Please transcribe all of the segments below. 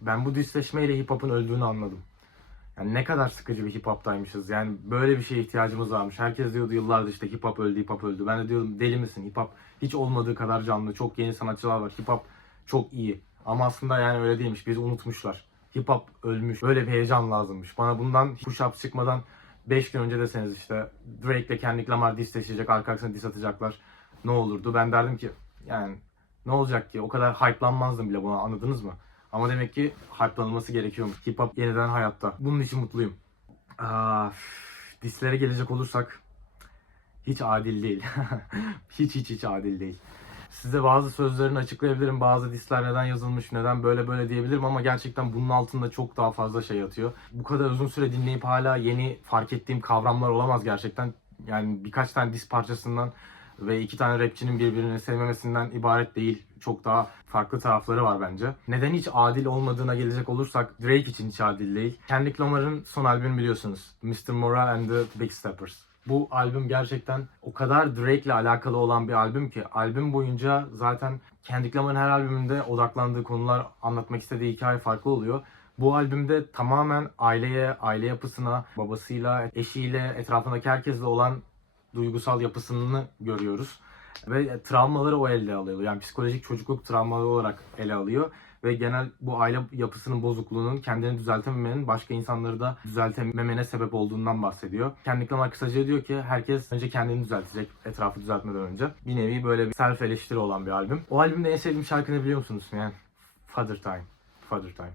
ben bu disleşmeyle hip hop'un öldüğünü anladım. Yani ne kadar sıkıcı bir hip hop'taymışız. Yani böyle bir şeye ihtiyacımız varmış. Herkes diyordu yıllardır işte hip hop öldü, hip hop öldü. Ben de diyordum deli misin? Hip hop hiç olmadığı kadar canlı. Çok yeni sanatçılar var. Hip hop çok iyi. Ama aslında yani öyle değilmiş. Bizi unutmuşlar. Hip hop ölmüş. Böyle bir heyecan lazımmış. Bana bundan push up çıkmadan 5 gün önce deseniz işte Drake ile Kendrick Lamar disleşecek, arka arkasına diss atacaklar. Ne olurdu? Ben derdim ki yani ne olacak ki? O kadar hype'lanmazdım bile buna anladınız mı? Ama demek ki hype'lanılması gerekiyormuş. Hip hop yeniden hayatta. Bunun için mutluyum. Aa, dislere gelecek olursak hiç adil değil. hiç hiç hiç adil değil. Size bazı sözlerini açıklayabilirim. Bazı disler neden yazılmış, neden böyle böyle diyebilirim ama gerçekten bunun altında çok daha fazla şey yatıyor. Bu kadar uzun süre dinleyip hala yeni fark ettiğim kavramlar olamaz gerçekten. Yani birkaç tane dis parçasından ve iki tane rapçinin birbirini sevmemesinden ibaret değil. Çok daha farklı tarafları var bence. Neden hiç adil olmadığına gelecek olursak Drake için hiç adil değil. Kendrick Lamar'ın son albümünü biliyorsunuz. Mr. Moral and the Big Steppers. Bu albüm gerçekten o kadar Drake ile alakalı olan bir albüm ki albüm boyunca zaten Kendrick Lamar'ın her albümünde odaklandığı konular anlatmak istediği hikaye farklı oluyor. Bu albümde tamamen aileye, aile yapısına, babasıyla, eşiyle, etrafındaki herkesle olan duygusal yapısını görüyoruz. Ve travmaları o elde alıyor. Yani psikolojik çocukluk travmaları olarak ele alıyor. Ve genel bu aile yapısının bozukluğunun kendini düzeltememenin başka insanları da düzeltememene sebep olduğundan bahsediyor. Kendrick Lamar kısaca diyor ki herkes önce kendini düzeltecek etrafı düzeltmeden önce. Bir nevi böyle bir self eleştiri olan bir albüm. O albümde en sevdiğim şarkı ne biliyor musunuz? Yani Father Time. Father Time.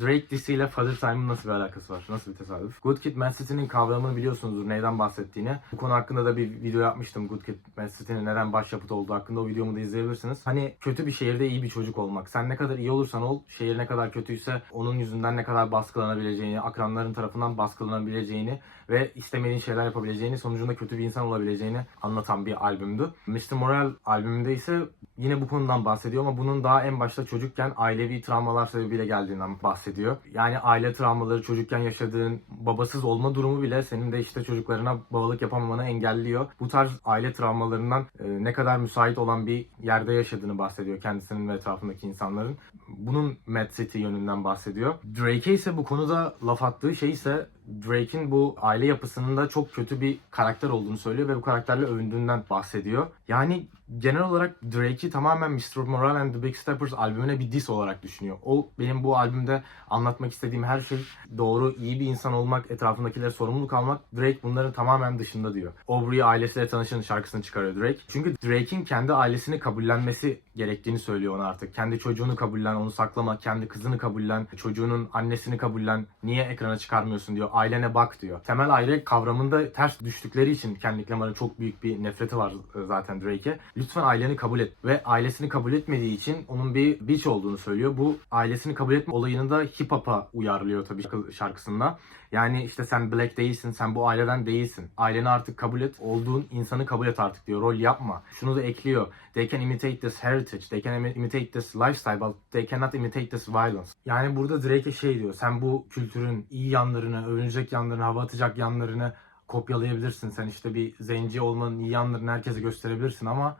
Drake disiyle Father Time'ın nasıl bir alakası var? Nasıl bir tesadüf? Good Kid, Mad City'nin kavramını biliyorsunuzdur neyden bahsettiğini. Bu konu hakkında da bir video yapmıştım. Good Kid, Mad City'nin neden başyapıt olduğu hakkında o videomu da izleyebilirsiniz. Hani kötü bir şehirde iyi bir çocuk olmak. Sen ne kadar iyi olursan ol, şehir ne kadar kötüyse onun yüzünden ne kadar baskılanabileceğini, akranların tarafından baskılanabileceğini ve istemediğin şeyler yapabileceğini, sonucunda kötü bir insan olabileceğini anlatan bir albümdü. Mr. Moral albümünde ise yine bu konudan bahsediyor ama bunun daha en başta çocukken ailevi travmalar sebebiyle geldiğinden bahsediyor. Yani aile travmaları çocukken yaşadığın babasız olma durumu bile senin de işte çocuklarına babalık yapamamanı engelliyor. Bu tarz aile travmalarından e, ne kadar müsait olan bir yerde yaşadığını bahsediyor kendisinin ve etrafındaki insanların. Bunun Mad City yönünden bahsediyor. Drake'e ise bu konuda laf attığı şey ise Drake'in bu aile yapısının da çok kötü bir karakter olduğunu söylüyor ve bu karakterle övündüğünden bahsediyor. Yani genel olarak Drake'i tamamen Mr. Moral and the Big Steppers albümüne bir diss olarak düşünüyor. O benim bu albümde anlatmak istediğim her şey doğru, iyi bir insan olmak, etrafındakilere sorumluluk almak. Drake bunların tamamen dışında diyor. Aubrey ailesiyle tanışın şarkısını çıkarıyor Drake. Çünkü Drake'in kendi ailesini kabullenmesi gerektiğini söylüyor ona artık. Kendi çocuğunu kabullen, onu saklama, kendi kızını kabullen, çocuğunun annesini kabullen, niye ekrana çıkarmıyorsun diyor, ailene bak diyor. Temel aile kavramında ters düştükleri için Kendrick Lamar'ın çok büyük bir nefreti var zaten Drake'e. Lütfen aileni kabul et. Ve ailesini kabul etmediği için onun bir bitch olduğunu söylüyor. Bu ailesini kabul etme olayını da hip hop'a uyarlıyor tabii şarkısında. Yani işte sen black değilsin, sen bu aileden değilsin. Aileni artık kabul et, olduğun insanı kabul et artık diyor. Rol yapma. Şunu da ekliyor. They can imitate this heritage, they can imitate this lifestyle, but they cannot imitate this violence. Yani burada Drake'e şey diyor. Sen bu kültürün iyi yanlarını, övünecek yanlarını, hava atacak yanlarını kopyalayabilirsin. Sen işte bir zenci olmanın iyi yanlarını herkese gösterebilirsin ama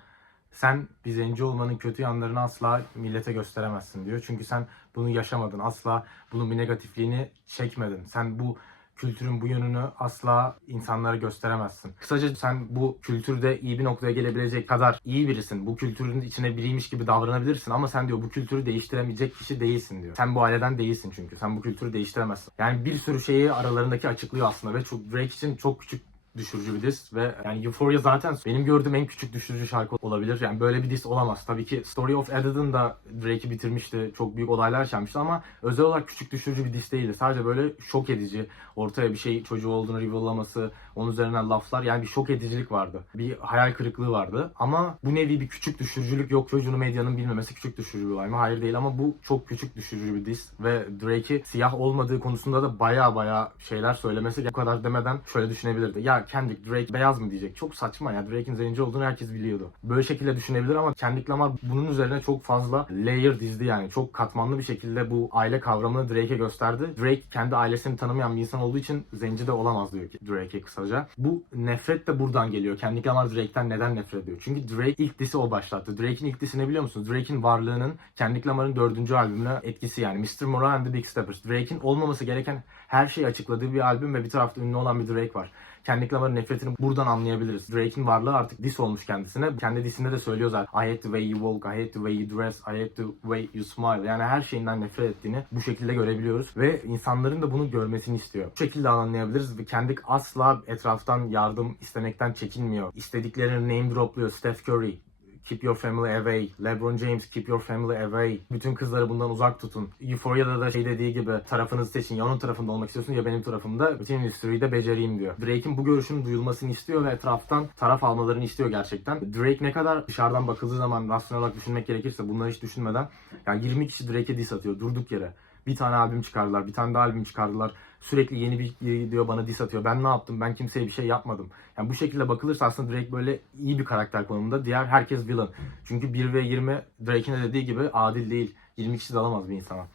sen bir zenci olmanın kötü yanlarını asla millete gösteremezsin diyor. Çünkü sen bunu yaşamadın. Asla bunun bir negatifliğini çekmedin. Sen bu kültürün bu yönünü asla insanlara gösteremezsin. Kısaca sen bu kültürde iyi bir noktaya gelebilecek kadar iyi birisin. Bu kültürün içine biriymiş gibi davranabilirsin ama sen diyor bu kültürü değiştiremeyecek kişi değilsin diyor. Sen bu aileden değilsin çünkü. Sen bu kültürü değiştiremezsin. Yani bir sürü şeyi aralarındaki açıklıyor aslında ve çok Drake için çok küçük düşürücü bir diss ve yani Euphoria zaten benim gördüğüm en küçük düşürücü şarkı olabilir. Yani böyle bir diss olamaz. Tabii ki Story of Edison da Drake'i bitirmişti. Çok büyük olaylar yaşanmıştı ama özel olarak küçük düşürücü bir diss değildi. Sadece böyle şok edici. Ortaya bir şey çocuğu olduğunu reveal'laması, onun üzerinden laflar yani bir şok edicilik vardı. Bir hayal kırıklığı vardı. Ama bu nevi bir küçük düşürücülük yok. Çocuğunu medyanın bilmemesi küçük düşürücü bir olay mı? Hayır değil ama bu çok küçük düşürücü bir diss ve Drake'i siyah olmadığı konusunda da baya baya şeyler söylemesi bu kadar demeden şöyle düşünebilirdi. Ya Kendrick, Drake beyaz mı diyecek. Çok saçma ya. Drake'in zenci olduğunu herkes biliyordu. Böyle şekilde düşünebilir ama Kendrick Lamar bunun üzerine çok fazla layer dizdi yani. Çok katmanlı bir şekilde bu aile kavramını Drake'e gösterdi. Drake kendi ailesini tanımayan bir insan olduğu için zenci de olamaz diyor ki Drake'e kısaca. Bu nefret de buradan geliyor. Kendrick Lamar Drake'ten neden nefret ediyor? Çünkü Drake ilk disi o başlattı. Drake'in ilk disi ne biliyor musunuz? Drake'in varlığının Kendrick Lamar'ın dördüncü albümüne etkisi yani. Mr. Moral and the Big Steppers. Drake'in olmaması gereken her şeyi açıkladığı bir albüm ve bir tarafta ünlü olan bir Drake var. Kendrick Lamar'ın nefretini buradan anlayabiliriz. Drake'in varlığı artık dis olmuş kendisine. Kendi disinde de söylüyor zaten. I hate the way you walk, I hate the way you dress, I hate the way you smile. Yani her şeyinden nefret ettiğini bu şekilde görebiliyoruz. Ve insanların da bunu görmesini istiyor. Bu şekilde anlayabiliriz ve Kendrick asla etraftan yardım istemekten çekinmiyor. İstediklerini name dropluyor. Steph Curry, Keep your family away. LeBron James keep your family away. Bütün kızları bundan uzak tutun. Euphoria'da da şey dediği gibi tarafınızı seçin. Ya onun tarafında olmak istiyorsun ya benim tarafımda. Bütün endüstriyi de becereyim diyor. Drake'in bu görüşünün duyulmasını istiyor ve etraftan taraf almalarını istiyor gerçekten. Drake ne kadar dışarıdan bakıldığı zaman rasyonel olarak düşünmek gerekirse bunları hiç düşünmeden yani 20 kişi Drake'e diss atıyor durduk yere. Bir tane albüm çıkardılar, bir tane daha albüm çıkardılar. Sürekli yeni bir diyor bana diss atıyor. Ben ne yaptım? Ben kimseye bir şey yapmadım. Yani bu şekilde bakılırsa aslında Drake böyle iyi bir karakter konumunda. Diğer herkes villain. Çünkü 1 ve 20 Drake'in de dediği gibi adil değil. 20 kişi de alamaz bir insana.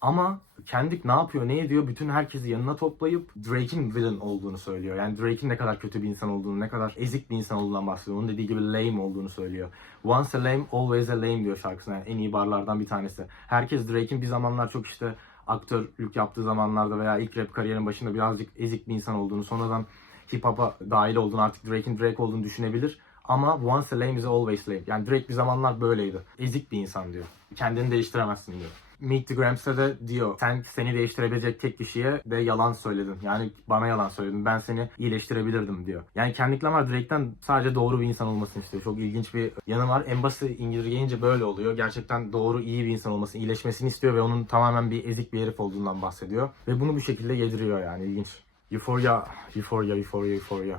Ama Kendrick ne yapıyor, ne ediyor? Bütün herkesi yanına toplayıp Drake'in villain olduğunu söylüyor. Yani Drake'in ne kadar kötü bir insan olduğunu, ne kadar ezik bir insan olduğundan bahsediyor. Onun dediği gibi lame olduğunu söylüyor. Once a lame, always a lame diyor şarkısına. Yani en iyi barlardan bir tanesi. Herkes Drake'in bir zamanlar çok işte aktörlük yaptığı zamanlarda veya ilk rap kariyerin başında birazcık ezik bir insan olduğunu, sonradan hip hop'a dahil olduğunu, artık Drake'in Drake olduğunu düşünebilir. Ama once a lame is always lame. Yani Drake bir zamanlar böyleydi. Ezik bir insan diyor. Kendini değiştiremezsin diyor. Meet the Grams'te de diyor sen seni değiştirebilecek tek kişiye de yalan söyledin. Yani bana yalan söyledin. Ben seni iyileştirebilirdim diyor. Yani Kendrick Lamar Drake'den sadece doğru bir insan olmasını istiyor. Çok ilginç bir yanı var. En basit indirgeyince böyle oluyor. Gerçekten doğru iyi bir insan olmasını, iyileşmesini istiyor ve onun tamamen bir ezik bir herif olduğundan bahsediyor. Ve bunu bu şekilde yediriyor yani ilginç. Euphoria, Euphoria, Euphoria, Euphoria.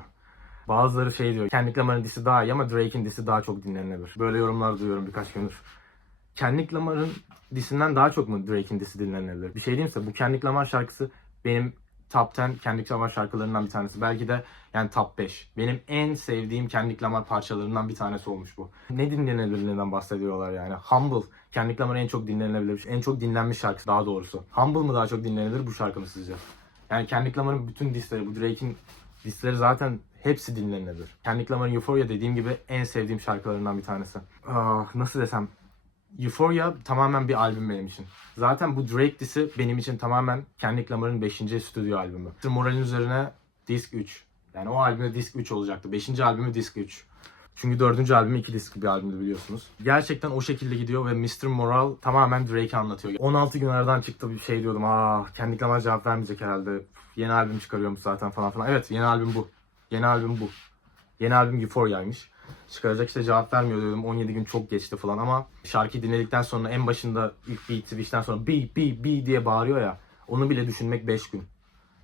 Bazıları şey diyor. Kendrick Lamar'ın disi daha iyi ama Drake'in disi daha çok dinlenilebilir. Böyle yorumlar duyuyorum birkaç gündür. Kendrick Lamar'ın disinden daha çok mu Drake'in disi dinlenilebilir? Bir şey diyeyim size bu Kendrick Lamar şarkısı benim top 10 Kendrick Lamar şarkılarından bir tanesi. Belki de yani top 5. Benim en sevdiğim Kendrick Lamar parçalarından bir tanesi olmuş bu. Ne dinlenebilirliğinden bahsediyorlar yani. Humble. Kendrick Lamar'ın en çok dinlenilebilir, en çok dinlenmiş şarkısı daha doğrusu. Humble mı daha çok dinlenilir bu şarkı mı sizce? Yani Kendrick Lamar'ın bütün disleri, bu Drake'in disleri zaten hepsi dinlenilebilir. Kendrick Lamar'ın Euphoria dediğim gibi en sevdiğim şarkılarından bir tanesi. Ah, nasıl desem Euphoria tamamen bir albüm benim için. Zaten bu Drake disi benim için tamamen Kendrick Lamar'ın 5. stüdyo albümü. Moral'in üzerine Disc 3. Yani o albümde Disc 3 olacaktı. 5. albümü Disc 3. Çünkü 4. albümü 2 disk bir albümdü biliyorsunuz. Gerçekten o şekilde gidiyor ve Mr. Moral tamamen Drake'i anlatıyor. 16 gün aradan çıktı bir şey diyordum. Aa Kendrick Lamar cevap vermeyecek herhalde. Yeni albüm çıkarıyormuş zaten falan filan. Evet yeni albüm bu. Yeni albüm bu. Yeni albüm Euphoria'ymış çıkaracak işte cevap vermiyor diyordum 17 gün çok geçti falan ama şarkıyı dinledikten sonra en başında ilk beat switch'ten sonra bi bi bi diye bağırıyor ya onu bile düşünmek 5 gün.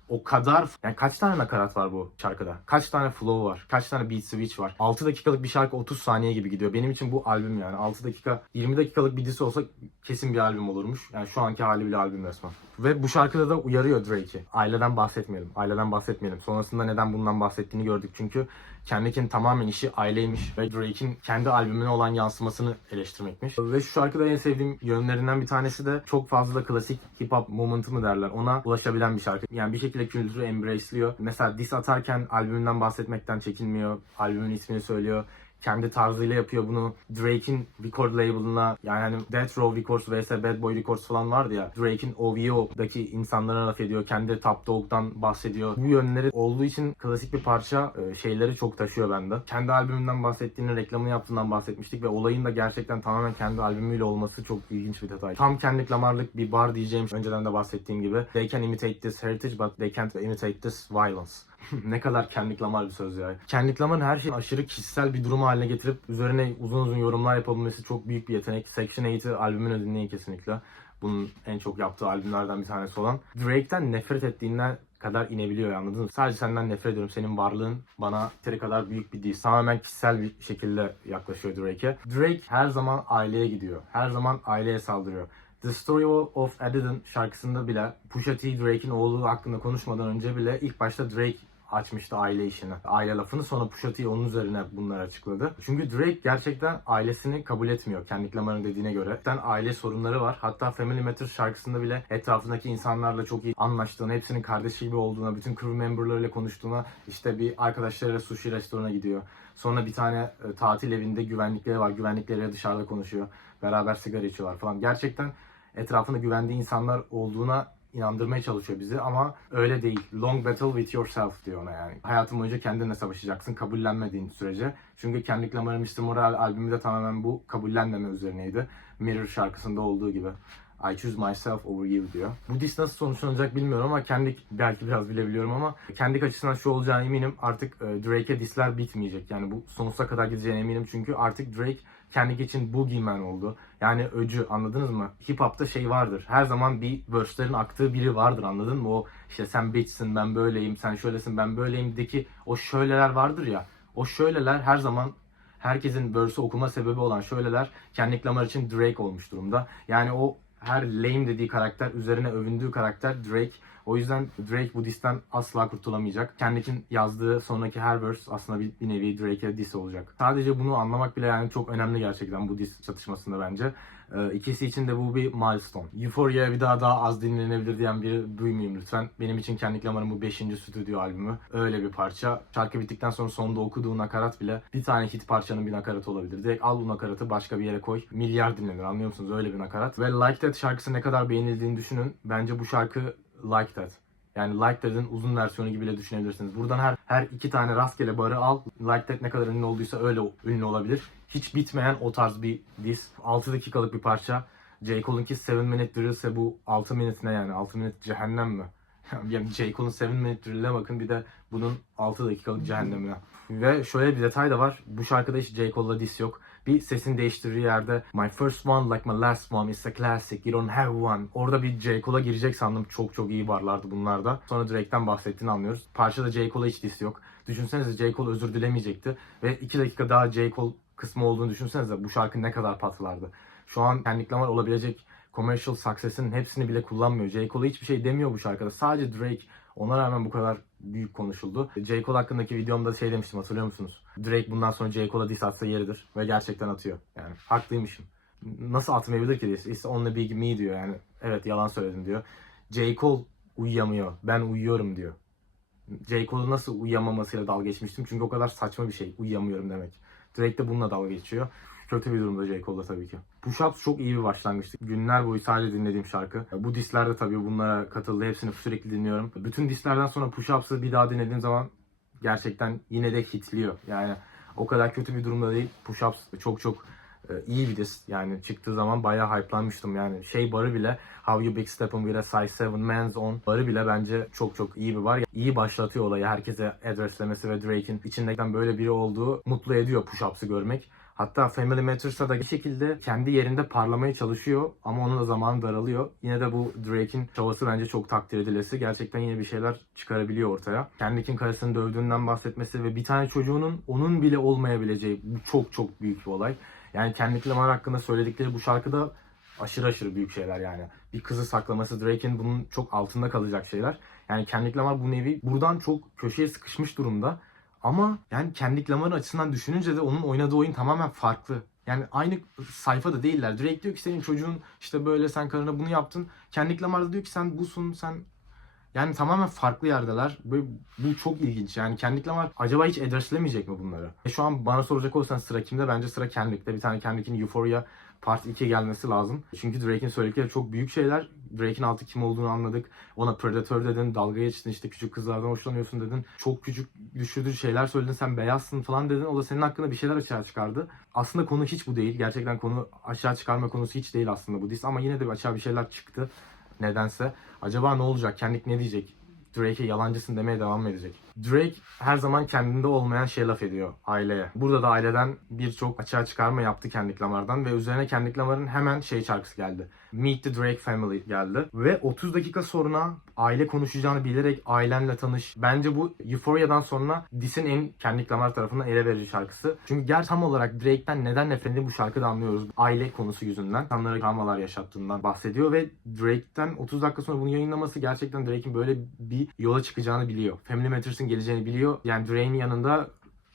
O kadar yani kaç tane nakarat var bu şarkıda? Kaç tane flow var? Kaç tane beat switch var? 6 dakikalık bir şarkı 30 saniye gibi gidiyor. Benim için bu albüm yani. 6 dakika 20 dakikalık bir dizi olsa kesin bir albüm olurmuş. Yani şu anki hali bile albüm resmen. Ve bu şarkıda da uyarıyor Drake'i. Aileden bahsetmeyelim. Aileden bahsetmeyelim. Sonrasında neden bundan bahsettiğini gördük çünkü Kendrick'in tamamen işi aileymiş ve Drake'in kendi albümüne olan yansımasını eleştirmekmiş. Ve şu şarkıda en sevdiğim yönlerinden bir tanesi de çok fazla klasik hip hop moment'ı mı derler ona ulaşabilen bir şarkı. Yani bir şekilde kültürü embrace'liyor. Mesela diss atarken albümünden bahsetmekten çekinmiyor. Albümün ismini söylüyor kendi tarzıyla yapıyor bunu. Drake'in record label'ına yani hani Death Row Records vs Bad Boy Records falan vardı ya. Drake'in OVO'daki insanlara laf ediyor. Kendi Top Dog'dan bahsediyor. Bu yönleri olduğu için klasik bir parça e, şeyleri çok taşıyor bende. Kendi albümünden bahsettiğini, reklamını yaptığından bahsetmiştik ve olayın da gerçekten tamamen kendi albümüyle olması çok ilginç bir detay. Tam kendi Lamar'lık bir bar diyeceğim önceden de bahsettiğim gibi. They can imitate this heritage but they can't imitate this violence. ne kadar Kendrick Lamar bir söz ya. Kendrick Lamar'ın her şeyi aşırı kişisel bir durum haline getirip üzerine uzun uzun yorumlar yapabilmesi çok büyük bir yetenek. Section 8'i albümünü dinleyin kesinlikle. Bunun en çok yaptığı albümlerden bir tanesi olan. Drake'den nefret ettiğinden kadar inebiliyor anladın mı? Sadece senden nefret ediyorum. Senin varlığın bana yeteri kadar büyük bir değil. Tamamen kişisel bir şekilde yaklaşıyor Drake'e. Drake her zaman aileye gidiyor. Her zaman aileye saldırıyor. The Story of Adidon şarkısında bile Pusha T Drake'in oğlu hakkında konuşmadan önce bile ilk başta Drake açmıştı aile işini. Aile lafını sonra Pusha T onun üzerine bunları açıkladı. Çünkü Drake gerçekten ailesini kabul etmiyor Kendrick Lamar'ın dediğine göre. Gerçekten aile sorunları var. Hatta Family Matters şarkısında bile etrafındaki insanlarla çok iyi anlaştığını, hepsinin kardeşi gibi olduğuna, bütün crew memberlarıyla konuştuğuna, işte bir arkadaşlarıyla sushi restorana gidiyor. Sonra bir tane e, tatil evinde güvenlikleri var. Güvenlikleriyle dışarıda konuşuyor. Beraber sigara içiyorlar falan. Gerçekten etrafında güvendiği insanlar olduğuna inandırmaya çalışıyor bizi ama öyle değil. Long battle with yourself diyor ona yani. Hayatın boyunca kendinle savaşacaksın kabullenmediğin sürece. Çünkü Kendrick Lamar'ın Mr. Moral albümü de tamamen bu kabullenmeme üzerineydi. Mirror şarkısında olduğu gibi. I choose myself over you diyor. Bu diss nasıl sonuçlanacak bilmiyorum ama kendi belki biraz bilebiliyorum ama kendi açısından şu olacağına eminim. Artık e, Drake'e dissler bitmeyecek. Yani bu sonsuza kadar gideceğine eminim. Çünkü artık Drake kendi için boogeyman oldu. Yani öcü anladınız mı? Hip hop'ta şey vardır. Her zaman bir verse'lerin aktığı biri vardır anladın mı? O işte sen bitchsin ben böyleyim, sen şöylesin ben böyleyimdeki o şöyleler vardır ya. O şöyleler her zaman herkesin verse'ü okuma sebebi olan şöyleler Kendrick Lamar için Drake olmuş durumda. Yani o her lame dediği karakter, üzerine övündüğü karakter Drake. O yüzden Drake bu disten asla kurtulamayacak. Kendrick'in yazdığı sonraki her verse aslında bir, bir nevi Drake'e diss olacak. Sadece bunu anlamak bile yani çok önemli gerçekten bu diss çatışmasında bence. Ee, ikisi için de bu bir milestone. Euphoria bir daha daha az dinlenebilir diyen biri duymayayım lütfen. Benim için Kendrick Lamar'ın bu 5. stüdyo albümü. Öyle bir parça. Şarkı bittikten sonra sonunda okuduğu nakarat bile bir tane hit parçanın bir nakaratı olabilir. Direkt al bu nakaratı başka bir yere koy. Milyar dinlenir anlıyor musunuz? Öyle bir nakarat. Ve Like That şarkısı ne kadar beğenildiğini düşünün. Bence bu şarkı Like That. Yani Like uzun versiyonu gibi bile düşünebilirsiniz. Buradan her her iki tane rastgele barı al. Like ne kadar ünlü olduysa öyle ünlü olabilir. Hiç bitmeyen o tarz bir diss. 6 dakikalık bir parça. J. Cole'unki 7 Minute Drill ise bu 6 minute ne yani? 6 minute cehennem mi? yani J. Cole'un 7 Minute Drill'e bakın bir de bunun 6 dakikalık cehennemine. Ve şöyle bir detay da var. Bu şarkıda hiç J. Cole'la diss yok. Bir sesin değiştirdiği yerde My first one like my last one is a classic you don't have one. Orada bir J. Cole'a girecek sandım. Çok çok iyi barlardı bunlarda. Sonra Drake'den bahsettiğini anlıyoruz. Parçada J. Cole'a hiç diss yok. Düşünsenize J. Cole özür dilemeyecekti. Ve 2 dakika daha J. Cole kısmı olduğunu düşünsenize bu şarkı ne kadar patlardı. Şu an Kendrick Lamar olabilecek commercial success'in hepsini bile kullanmıyor. J. Cole hiçbir şey demiyor bu şarkıda. Sadece Drake ona rağmen bu kadar büyük konuşuldu. J. Cole hakkındaki videomda şey demiştim hatırlıyor musunuz? Drake bundan sonra J. Cole'a diss atsa yeridir. Ve gerçekten atıyor. Yani haklıymışım. Nasıl atmayabilir ki diss? It's only big me diyor yani. Evet yalan söyledim diyor. J. Cole uyuyamıyor. Ben uyuyorum diyor. J. Cole'un nasıl uyuyamamasıyla dalga geçmiştim. Çünkü o kadar saçma bir şey. Uyuyamıyorum demek. Drake de bununla dalga geçiyor. Kötü bir durumda J. Cole'da tabii ki. Push Ups çok iyi bir başlangıçtı. Günler boyu sadece dinlediğim şarkı. Bu disler de tabii bunlara katıldı. Hepsini sürekli dinliyorum. Bütün dislerden sonra Push Ups'ı bir daha dinlediğim zaman gerçekten yine de hitliyor. Yani o kadar kötü bir durumda değil. Push Ups çok çok e, iyi bir diss. Yani çıktığı zaman bayağı hype'lanmıştım. Yani şey barı bile How You Big Step'in with a Size 7 Man's On barı bile bence çok çok iyi bir bar. İyi başlatıyor olayı. Herkese adreslemesi ve Drake'in içinden böyle biri olduğu mutlu ediyor Push Ups'ı görmek. Hatta Family Matters'ta da bir şekilde kendi yerinde parlamaya çalışıyor ama onun da zamanı daralıyor. Yine de bu Drake'in çabası bence çok takdir edilesi. Gerçekten yine bir şeyler çıkarabiliyor ortaya. Kendrick'in karısını dövdüğünden bahsetmesi ve bir tane çocuğunun onun bile olmayabileceği bu çok çok büyük bir olay. Yani Kendrick Lamar hakkında söyledikleri bu şarkıda aşırı aşırı büyük şeyler yani. Bir kızı saklaması Drake'in bunun çok altında kalacak şeyler. Yani Kendrick Lamar bu nevi buradan çok köşeye sıkışmış durumda. Ama yani Kendrick Lamar'ın açısından düşününce de onun oynadığı oyun tamamen farklı. Yani aynı sayfada değiller. Drake diyor ki senin çocuğun işte böyle sen karına bunu yaptın. Kendrick Lamar da diyor ki sen busun sen yani tamamen farklı yerdeler. Böyle, bu çok ilginç. Yani Kendrick Lamar acaba hiç adresslemeyecek mi bunları? E şu an bana soracak olursan sıra kimde? Bence sıra Kendrick'te. Bir tane Kendrick'in Euphoria Part 2 gelmesi lazım. Çünkü Drake'in söyledikleri çok büyük şeyler. Drake'in altı kim olduğunu anladık. Ona predator dedin, dalga geçtin işte küçük kızlardan hoşlanıyorsun dedin. Çok küçük düşürdüğü şeyler söyledin, sen beyazsın falan dedin. O da senin hakkında bir şeyler açığa çıkardı. Aslında konu hiç bu değil. Gerçekten konu aşağı çıkarma konusu hiç değil aslında bu diss. Ama yine de açığa bir şeyler çıktı. Nedense. Acaba ne olacak? Kendrick ne diyecek? Drake'e yalancısın demeye devam mı edecek? Drake her zaman kendinde olmayan şey laf ediyor aileye. Burada da aileden birçok açığa çıkarma yaptı Kendrick Lamar'dan ve üzerine Kendrick Lamar'ın hemen şey şarkısı geldi. Meet the Drake Family geldi. Ve 30 dakika sonra aile konuşacağını bilerek ailenle tanış. Bence bu Euphoria'dan sonra Dis'in en Kendrick Lamar tarafından ele verici şarkısı. Çünkü ger tam olarak Drake'den neden nefret bu şarkıda anlıyoruz. Aile konusu yüzünden. İnsanlara travmalar yaşattığından bahsediyor ve Drake'den 30 dakika sonra bunu yayınlaması gerçekten Drake'in böyle bir yola çıkacağını biliyor. Family Matters'ın geleceğini biliyor. Yani Drake'in yanında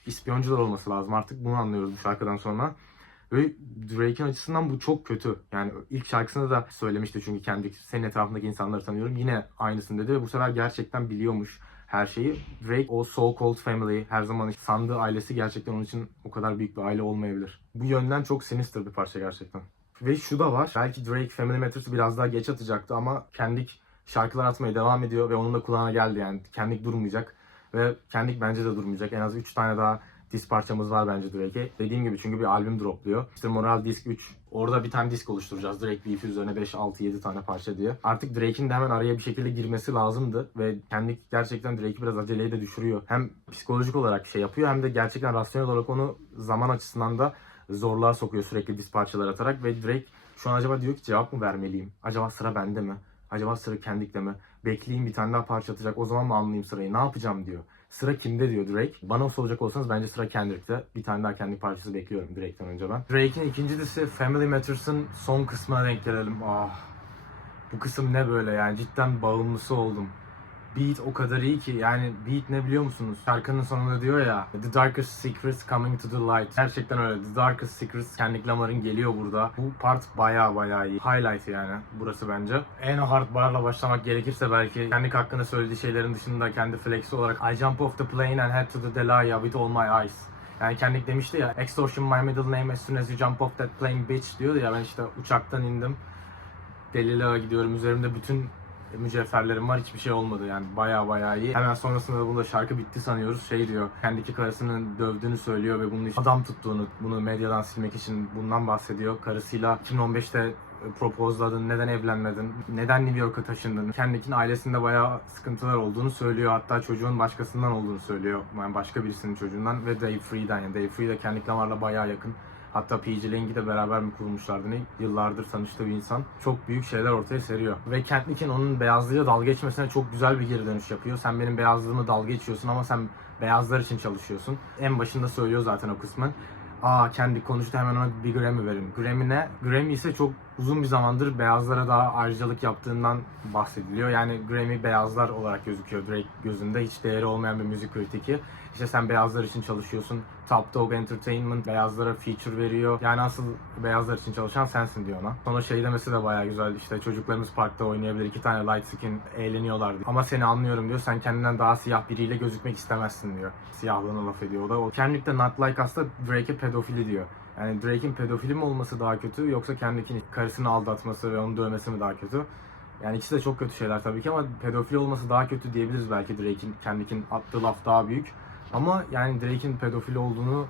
ispiyoncular olması lazım artık bunu anlıyoruz bu şarkıdan sonra. Ve Drake'in açısından bu çok kötü. Yani ilk şarkısında da söylemişti çünkü kendi senin etrafındaki insanları tanıyorum. Yine aynısını dedi ve bu sefer gerçekten biliyormuş her şeyi. Drake o so called family her zaman sandığı ailesi gerçekten onun için o kadar büyük bir aile olmayabilir. Bu yönden çok sinister bir parça gerçekten. Ve şu da var. Belki Drake Family Matters'ı biraz daha geç atacaktı ama Kendik şarkılar atmaya devam ediyor ve onun da kulağına geldi yani. Kendik durmayacak. Ve Kendik bence de durmayacak. En az 3 tane daha disk parçamız var bence Drake'e. Dediğim gibi çünkü bir albüm dropluyor. İşte Moral Disc 3. Orada bir tane disk oluşturacağız. Drake Beef üzerine 5, 6, 7 tane parça diye. Artık Drake'in de hemen araya bir şekilde girmesi lazımdı. Ve kendi gerçekten Drake'i biraz aceleye de düşürüyor. Hem psikolojik olarak şey yapıyor hem de gerçekten rasyonel olarak onu zaman açısından da zorluğa sokuyor sürekli disk parçalar atarak. Ve Drake şu an acaba diyor ki cevap mı vermeliyim? Acaba sıra bende mi? Acaba sıra Kendrick'te mi? Bekleyeyim bir tane daha parça atacak o zaman mı anlayayım sırayı? Ne yapacağım diyor. Sıra kimde diyor Drake. Bana soracak olsanız bence sıra Kendrick'te. Bir tane daha kendi parçası bekliyorum Drake'ten önce ben. Drake'in ikinci dizisi Family Matters'ın son kısmına denk gelelim. Ah. Bu kısım ne böyle yani cidden bağımlısı oldum. Beat o kadar iyi ki yani beat ne biliyor musunuz? Şarkının sonunda diyor ya The darkest secrets coming to the light. Gerçekten öyle. The darkest secrets Kendrick Lamar'ın geliyor burada. Bu part baya baya iyi. Highlight yani burası bence. En hard barla başlamak gerekirse belki kendi hakkında söylediği şeylerin dışında kendi flexi olarak I jump off the plane and head to the Delaya with all my eyes. Yani Kendrick demişti ya extortion my middle name as soon as you jump off that plane bitch diyordu ya ben işte uçaktan indim. Delila'ya gidiyorum üzerimde bütün mücevherlerim var hiçbir şey olmadı yani baya baya iyi. Hemen sonrasında da bunda şarkı bitti sanıyoruz. Şey diyor kendiki karısının dövdüğünü söylüyor ve bunun adam tuttuğunu bunu medyadan silmek için bundan bahsediyor. Karısıyla 2015'te propozladın, neden evlenmedin, neden New York'a taşındın, kendikinin ailesinde bayağı sıkıntılar olduğunu söylüyor. Hatta çocuğun başkasından olduğunu söylüyor. Yani başka birisinin çocuğundan ve Dave Free'den yani Dave Free de Kendrick Lamar'la bayağı yakın. Hatta PG Lang'i de beraber mi kurmuşlardı ne? Yıllardır tanıştığı bir insan. Çok büyük şeyler ortaya seriyor. Ve Kendrick'in onun beyazlığıyla dalga geçmesine çok güzel bir geri dönüş yapıyor. Sen benim beyazlığımı dalga geçiyorsun ama sen beyazlar için çalışıyorsun. En başında söylüyor zaten o kısmın. Aa kendi konuştu hemen ona bir Grammy verin. Grammy ne? Grammy ise çok uzun bir zamandır beyazlara daha ayrıcalık yaptığından bahsediliyor. Yani Grammy beyazlar olarak gözüküyor Drake gözünde. Hiç değeri olmayan bir müzik kritiki. İşte sen beyazlar için çalışıyorsun. Top Dog Entertainment beyazlara feature veriyor. Yani asıl beyazlar için çalışan sensin diyor ona. Sonra şey demesi de bayağı güzel. İşte çocuklarımız parkta oynayabilir. iki tane light skin eğleniyorlar diyor. Ama seni anlıyorum diyor. Sen kendinden daha siyah biriyle gözükmek istemezsin diyor. Siyahlığına laf ediyor o da. O Kendrick de Not Like Us'ta Drake'e pedofili diyor. Yani Drake'in pedofili mi olması daha kötü yoksa kendikini karısını aldatması ve onu dövmesi mi daha kötü? Yani ikisi de çok kötü şeyler tabii ki ama pedofili olması daha kötü diyebiliriz belki Drake'in kendikin attığı laf daha büyük. Ama yani Drake'in pedofili olduğunu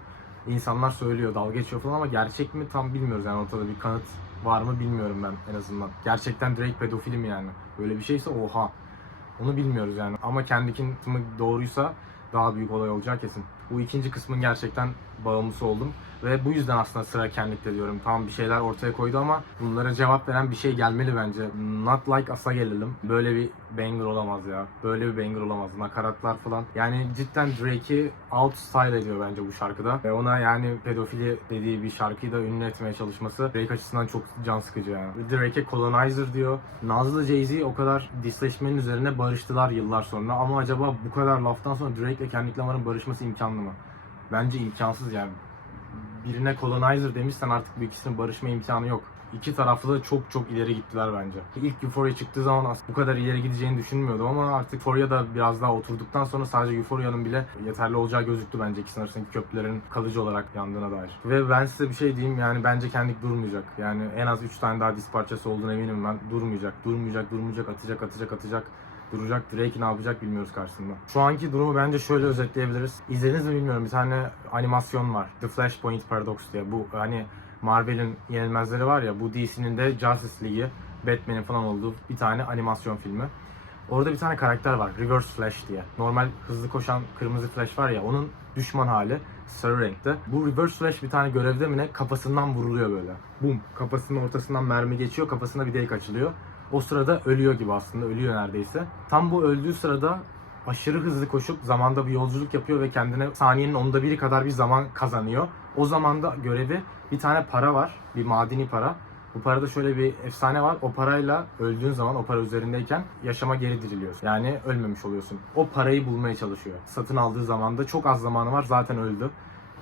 insanlar söylüyor, dalga geçiyor falan ama gerçek mi tam bilmiyoruz yani ortada bir kanıt var mı bilmiyorum ben en azından. Gerçekten Drake pedofili mi yani? Böyle bir şeyse oha. Onu bilmiyoruz yani. Ama kendikin doğruysa daha büyük olay olacağı kesin. Bu ikinci kısmın gerçekten bağımlısı oldum. Ve bu yüzden aslında sıra kendikte diyorum. Tamam bir şeyler ortaya koydu ama bunlara cevap veren bir şey gelmeli bence. Not Like Us'a gelelim. Böyle bir banger olamaz ya. Böyle bir banger olamaz. Nakaratlar falan. Yani cidden Drake'i out style ediyor bence bu şarkıda. Ve ona yani pedofili dediği bir şarkıyı da ünlü etmeye çalışması Drake açısından çok can sıkıcı yani. Drake'e colonizer diyor. Nazlı Jay-Z o kadar disleşmenin üzerine barıştılar yıllar sonra. Ama acaba bu kadar laftan sonra Drake ile Kendrick Lamar'ın barışması imkanlı mı? Bence imkansız yani birine colonizer demişsen artık bu ikisinin barışma imkanı yok. İki taraflı da çok çok ileri gittiler bence. İlk Euphoria çıktığı zaman bu kadar ileri gideceğini düşünmüyordum ama artık Euphoria da biraz daha oturduktan sonra sadece Euphoria'nın bile yeterli olacağı gözüktü bence ikisinin arasındaki köprülerin kalıcı olarak yandığına dair. Ve ben size bir şey diyeyim yani bence kendik durmayacak. Yani en az 3 tane daha disk parçası olduğuna eminim ben. Durmayacak, durmayacak, durmayacak, atacak, atacak, atacak duracak. Drake ne yapacak bilmiyoruz karşısında. Şu anki durumu bence şöyle özetleyebiliriz. İzlediniz mi bilmiyorum. Bir tane animasyon var. The Flashpoint Paradox diye. Bu hani Marvel'in yenilmezleri var ya. Bu DC'nin de Justice League'i, Batman'in falan olduğu bir tane animasyon filmi. Orada bir tane karakter var. Reverse Flash diye. Normal hızlı koşan kırmızı Flash var ya onun düşman hali. sarı renkte. Bu reverse flash bir tane görevde mi ne kafasından vuruluyor böyle. Bum kafasının ortasından mermi geçiyor kafasına bir delik açılıyor. O sırada ölüyor gibi aslında ölüyor neredeyse. Tam bu öldüğü sırada aşırı hızlı koşup zamanda bir yolculuk yapıyor ve kendine saniyenin onda biri kadar bir zaman kazanıyor. O zamanda görevi bir tane para var. Bir madeni para. Bu parada şöyle bir efsane var. O parayla öldüğün zaman o para üzerindeyken yaşama geri diriliyorsun. Yani ölmemiş oluyorsun. O parayı bulmaya çalışıyor. Satın aldığı zamanda çok az zamanı var zaten öldü.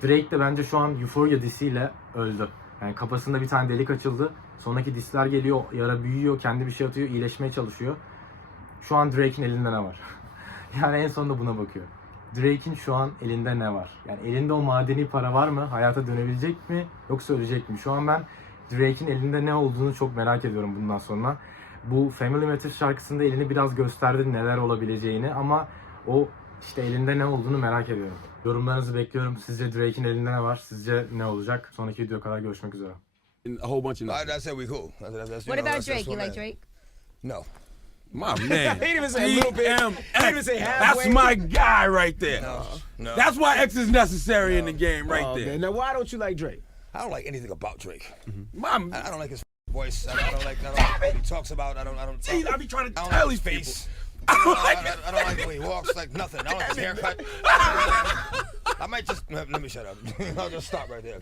Drake de bence şu an Euphoria disiyle öldü. Yani kafasında bir tane delik açıldı. Sonraki disler geliyor, yara büyüyor, kendi bir şey atıyor, iyileşmeye çalışıyor. Şu an Drake'in elinde ne var? yani en sonunda buna bakıyor. Drake'in şu an elinde ne var? Yani elinde o madeni para var mı? Hayata dönebilecek mi? Yoksa ölecek mi? Şu an ben Drake'in elinde ne olduğunu çok merak ediyorum bundan sonra. Bu Family Matters şarkısında elini biraz gösterdi neler olabileceğini ama o işte elinde ne olduğunu merak ediyorum. Yorumlarınızı bekliyorum. Sizce Drake'in elinde ne var? Sizce ne olacak? Sonraki video kadar görüşmek üzere. And a whole bunch of I, nothing. I said we cool. That's, that's, that's, What know, about that's- Drake? that's You like Drake? No. My man. He didn't even say a little bit. He didn't even say That's my guy right there. No. No. That's why X is necessary in the game right Oh, there. man. Now, why don't you like Drake? I don't like anything about Drake. My I, I don't like his voice. I, I don't like. I don't like what he talks about. I don't. I don't. Jeez, I be trying to I don't tell like these people. Face. I I don't don't, like I, I, I don't like the way he walks. Like nothing. I don't like his haircut. I might just let me shut up. I'll just stop right there.